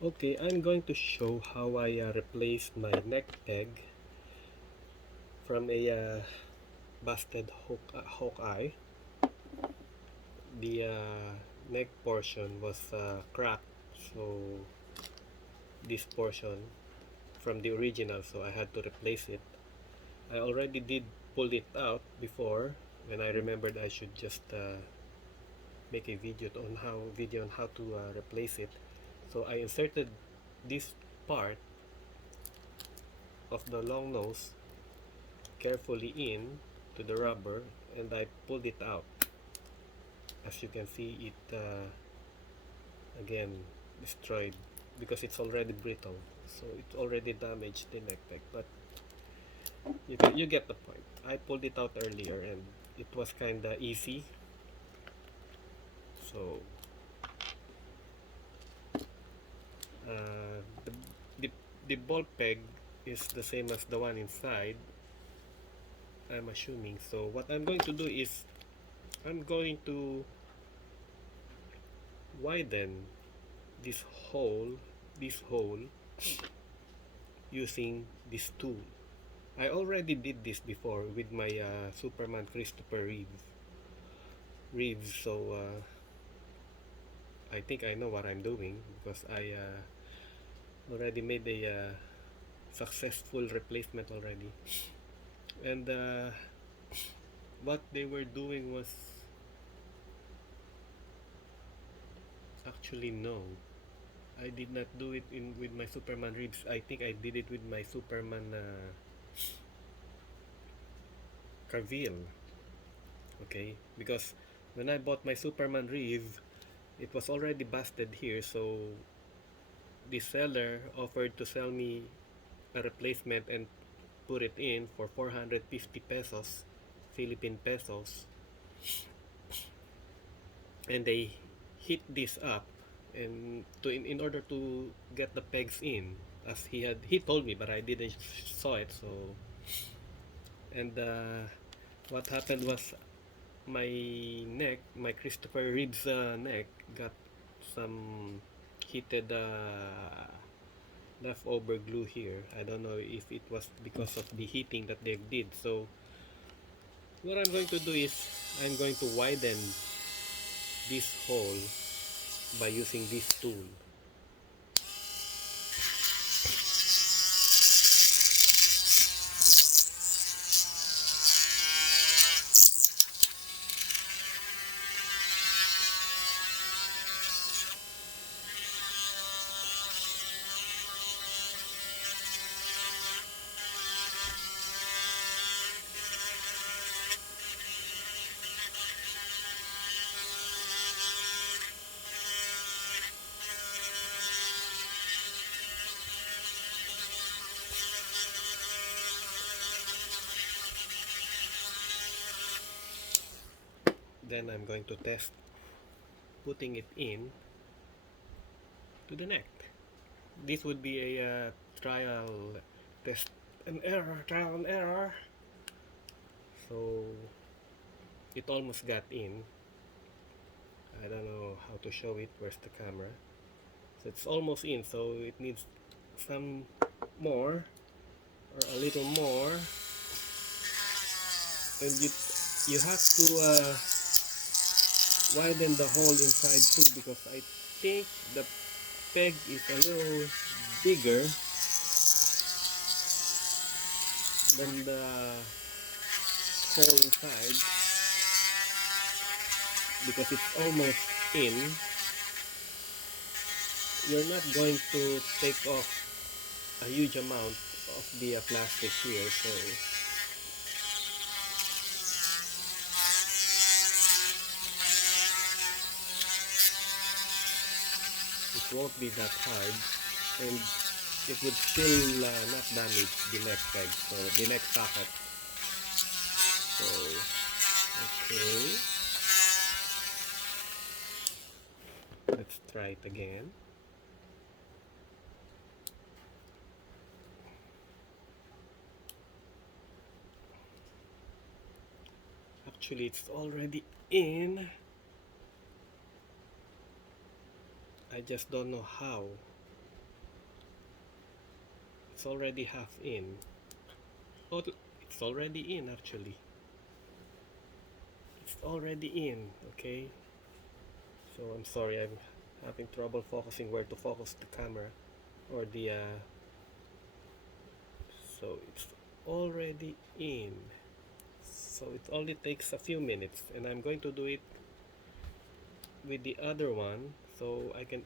Okay, I'm going to show how I replaced my neck peg from a busted Hawkeye. The neck portion was cracked, so this portion from the original, so I had to replace it. I already did pull it out before when I remembered I should just make a video on how to replace it. So I inserted this part of the long nose carefully in to the rubber, and I pulled it out. As you can see, it again destroyed because it's already brittle, so it already damaged the neck peg. But you get the point. I pulled it out earlier and it was kinda easy. So the, the the ball peg is the same as the one inside, I'm assuming. So what I'm going to do is I'm going to widen this hole this hole using this tool. I already did this before with my Superman Christopher Reeves, so I think I know what I'm doing because I already made a successful replacement already. And what they were doing was actually no. I did not do it in with my Superman Reeves. I think I did it with my Superman Cavill. Okay, because when I bought my Superman Reeve, it was already busted here, so the seller offered to sell me a replacement and put it in for 450 pesos, Philippine pesos, and they hit this up and in order to get the pegs in, as he told me, but I didn't saw it. So and what happened was my Christopher Reeves neck got some heated leftover glue here. I don't know if it was because of the heating that they did. So what I'm going to do is I'm going to widen this hole by using this tool. Then I'm going to test putting it in to the neck. This would be a trial test and error, trial and error. So it almost got in. I don't know how to show it. Where's the camera? So it's almost in, so it needs some more or a little more, and you have to widen the hole inside too, because I think the peg is a little bigger than the hole inside, because it's almost in. You're not going to take off a huge amount of the plastic here, so it won't be that hard, and it would still not damage the neck peg, so the neck socket. So okay, let's try it again. Actually, it's already in. I just don't know how. it's already half in. Oh, it's already in actually. It's already in, okay? So I'm sorry, I'm having trouble focusing where to focus the camera or the so it's already in. So it only takes a few minutes, and I'm going to do it with the other one so I can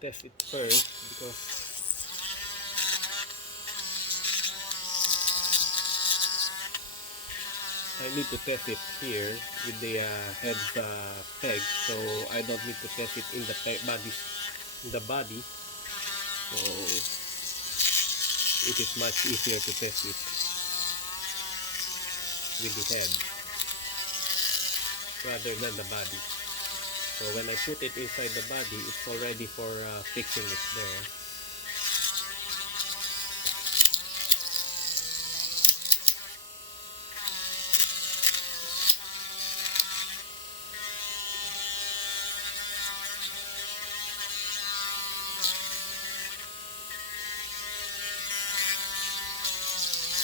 test it first, because I need to test it here with the head's peg, so I don't need to test it in the body, so it is much easier to test it with the head rather than the body. So when I put it inside the body, it's already for fixing it there.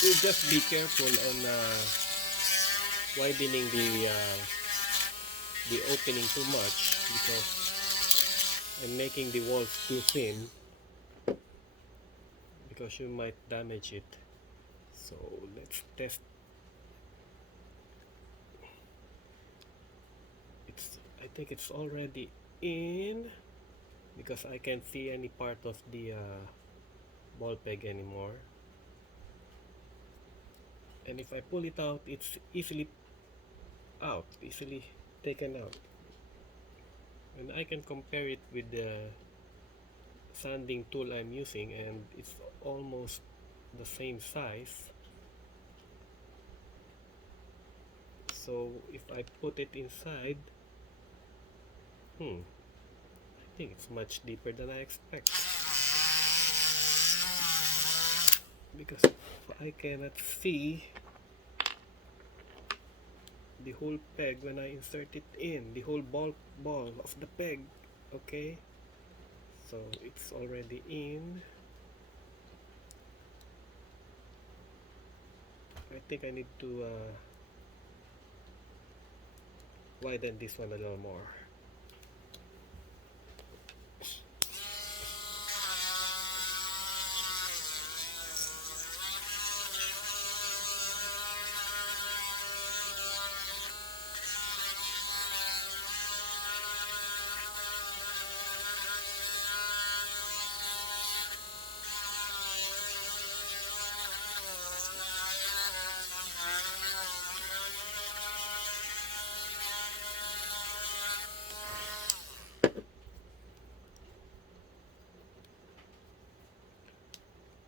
You just be careful on widening the opening too much, because I'm making the walls too thin, because you might damage it. So let's test. I think it's already in, because I can't see any part of the ball peg anymore. And if I pull it out, it's easily taken out. And I can compare it with the sanding tool I'm using, and it's almost the same size. So if I put it inside, I think it's much deeper than I expect, because I cannot see the whole peg when I insert it in, the whole ball of the peg. Okay, so it's already in. I think I need to widen this one a little more.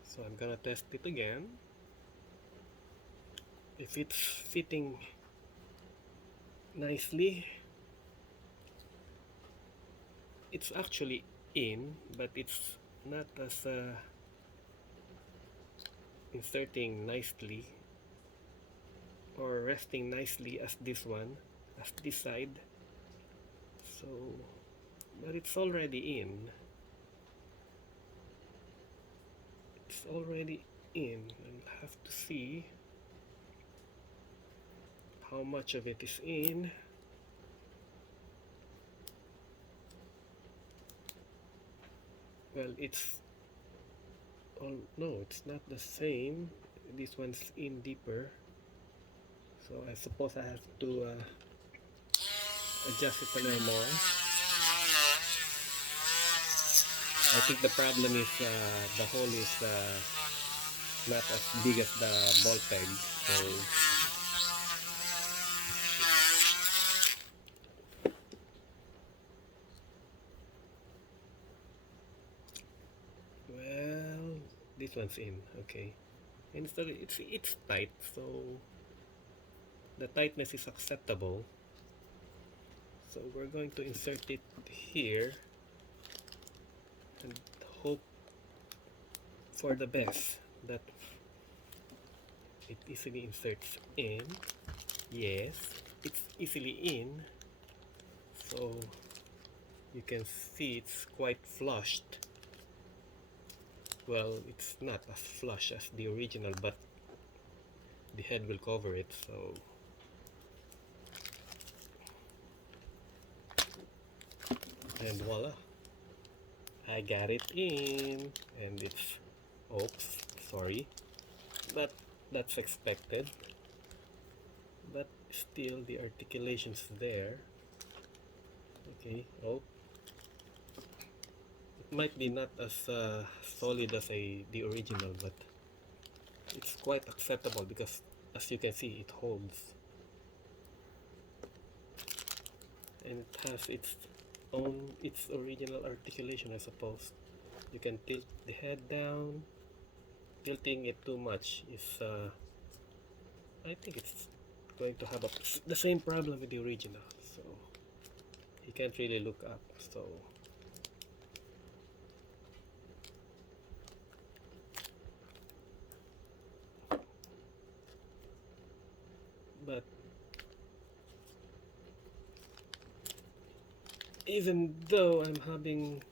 So I'm gonna test it again. If it's fitting nicely, it's actually in, but it's not as inserting nicely or resting nicely as this one, as this side. So, but it's already in. It's already in. I'll have to see how much of it is in. Well, no, it's not the same. This one's in deeper, so I suppose I have to adjust it a little more. I think the problem is the hole is not as big as the ball peg, so well, this one's in, okay. And so it's tight, so the tightness is acceptable. So we're going to insert it here and hope for the best that it easily inserts in. Yes, it's easily in, so you can see it's quite flushed. well, it's not as flush as the original, but the head will cover it, so and voila, I got it in. And it's, oops, sorry, but that's expected. But still the articulation's there. Okay, oh, it might be not as solid as the original, but it's quite acceptable because as you can see it holds, and it has its original articulation, I suppose. You can tilt the head down. Tilting it too much is I think it's going to have the same problem with the original, so you can't really look up. So but even though I'm having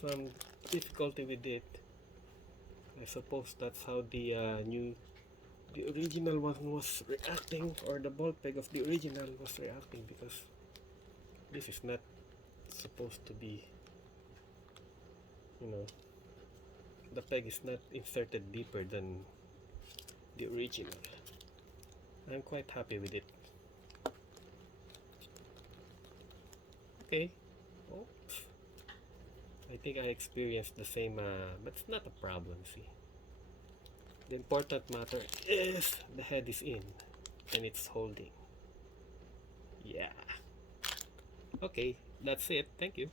some difficulty with it, I suppose that's how the original one was reacting, or the ball peg of the original was reacting, because this is not supposed to be, you know, the peg is not inserted deeper than the original. I'm quite happy with it. Okay. Oops. I think I experienced the same, but it's not a problem, see. The important matter is the head is in and it's holding. Yeah. Okay, that's it. Thank you.